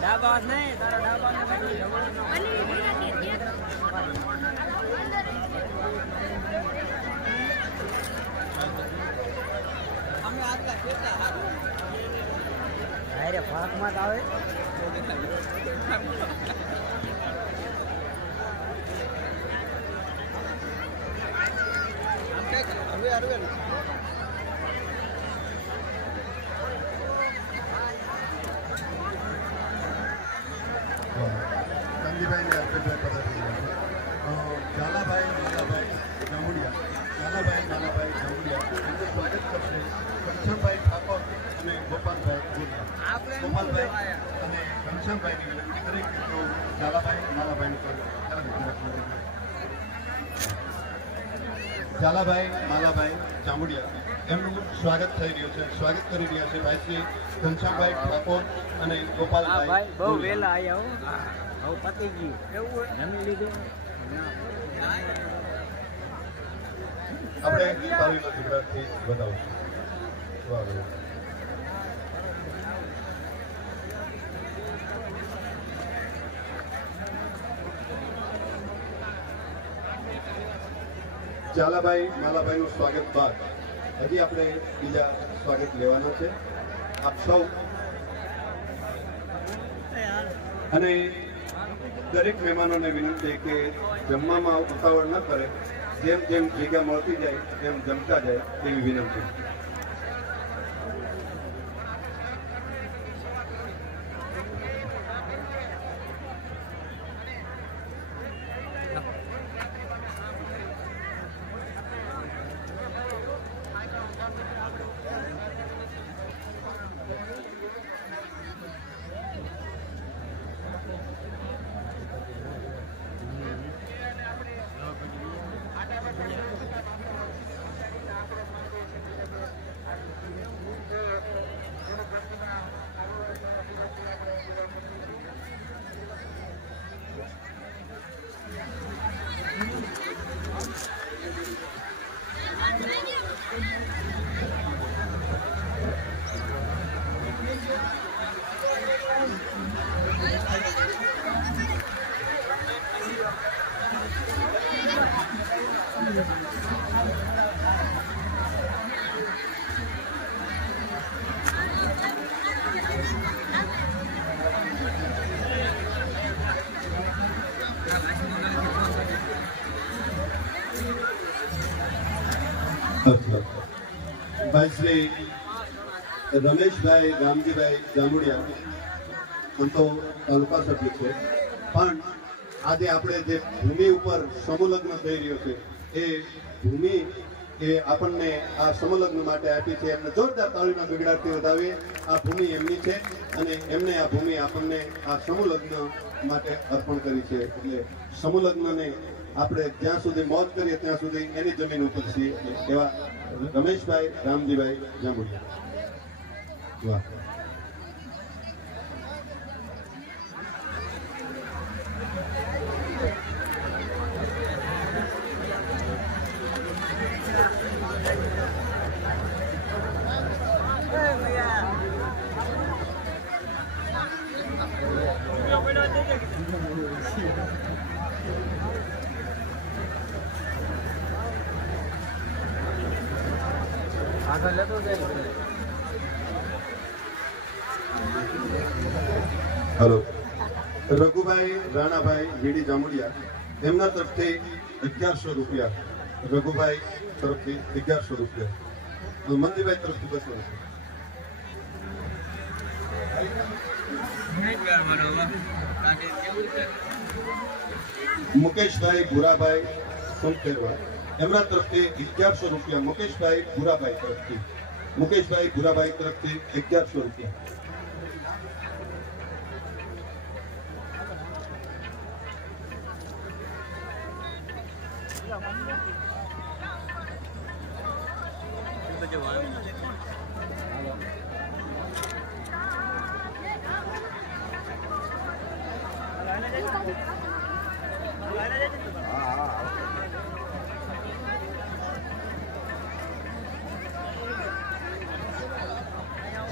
ડાબા નહીં તારા ડાબા અમે આટલા કેટલા અરે ફાકમાં આવે હવે અરવે ઝાલાભાઈ માલાભાઈ જામુડિયા એમનું સ્વાગત કરશે ઘનશ્યામભાઈ ઠાકોર અને ગોપાલભાઈ ગોપાલભાઈ અને ઘનશ્યામભાઈની વિનંતી દરેક મિત્રો ઝાલાભાઈ માલાભાઈનું ઝાલાભાઈ માલાભાઈ જામુડિયા એમનું સ્વાગત થઈ રહ્યું છે સ્વાગત કરી રહ્યા છે ભાઈ શ્રી ઘનશ્યામભાઈ ઠાકોર અને ગોપાલભાઈ બહુ વહેલા આવ્યા હો પતી ગયું એવું જમી લીધું આપણે તાલીમના ગુજરાતથી બતાવશું ઝાલાભાઈ માલાભાઈનું સ્વાગત બાદ હજી આપણે બીજા સ્વાગત લેવાના છે આપ સૌ અને દરેક મહેમાનોને વિનંતી કે જમવામાં ઉતાવળ ન કરે જેમ જેમ જગ્યા મળતી જાય તેમ જમતા જાય એવી વિનંતી ભાઈ શ્રી રમેશભાઈ રામજીભાઈ જામુડિયા આમ તો તાલુકા સભ્ય છે પણ આજે આપણે જે ભૂમિ ઉપર સમૂહલગ્ન થઈ રહ્યો છે એ ભૂમિ એ આપણને આ સમૂહલગ્ન માટે આપી છે એમને જોરદાર તાળીના ગગડાટથી વધાવીએ આ ભૂમિ એમની છે અને એમને આ ભૂમિ આપણને આ સમૂહલગ્ન માટે અર્પણ કરી છે એટલે સમૂહલગ્નને આપણે જ્યાં સુધી મોજ કરીએ ત્યાં સુધી એની જમીન ઉપર છીએ એવા રમેશભાઈ રામજીભાઈ જાંબુડિયા વાહ હેલો રઘુભાઈ રાણાભાઈ વીડી જામુડિયા એમના તરફથી 1100 રૂપિયા રઘુભાઈ તરફથી 1100 રૂપિયા મંદીભાઈ તરફથી 200 રૂપિયા મુકેશભાઈ ભુરાભાઈ સોમખેરવા એમના તરફથી 1100 રૂપિયા મુકેશભાઈ ભૂરાભાઈ તરફથી 1100 રૂપિયા.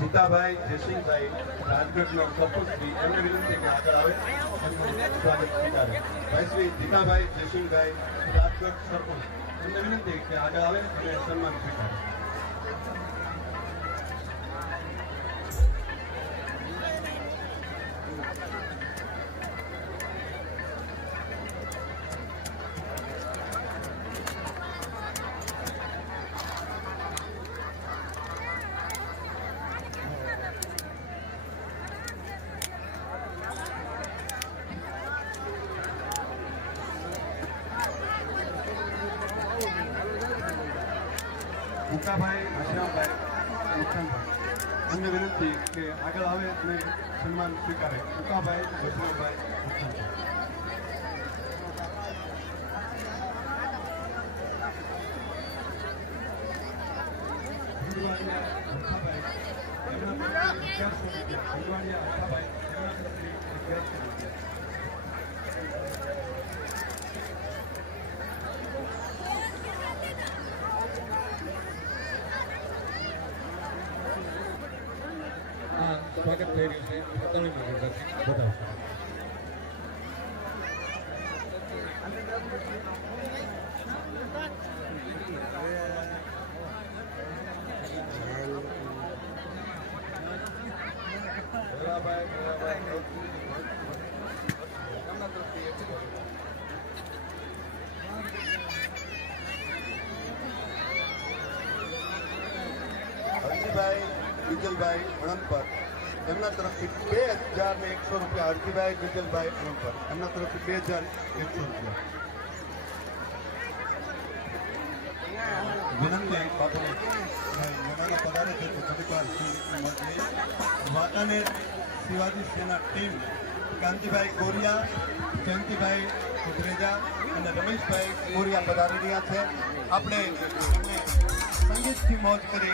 જીતાભાઈ જયસિંહભાઈ રાજગઢના સરપંચશ્રી એમને વિનંતી કે આગળ આવે એમનું સ્વાગત સ્વીકારે. ભાઈ શ્રી જીતાભાઈ જયસિંહભાઈ રાજગઢ સરપંચ એમને વિનંતી કે આગળ આવે અને સન્માન સ્વીકારે. ભૂકાભાઈ હસરામભાઈ ઉત્તમભાઈ એમને વિનંતી કે આગળ આવે અને સન્માન સ્વીકારે. ભૂકાભાઈ હસરામભાઈ ઉત્તમભાઈ. સ્વાગત થઈ રહ્યું છે તમિલમાં બતાવશો. હરજીભાઈ વિજલભાઈ અણંપર એમના તરફથી 2100 રૂપિયા. હરજીભાઈ વિજલભાઈ અણંપર એમના તરફથી 2100 રૂપિયા. વિનંતી બાપુને મેળામાં પધારે છે તો થોડીક વાર વાંકાનેર શિવાજી સેના ટીમ કાંતિભાઈ કોરિયા, જયંતિભાઈ કુકરેજા અને રમેશભાઈ કોરિયા પધારી રહ્યા છે. આપણે સંગીતથી મોજ કરી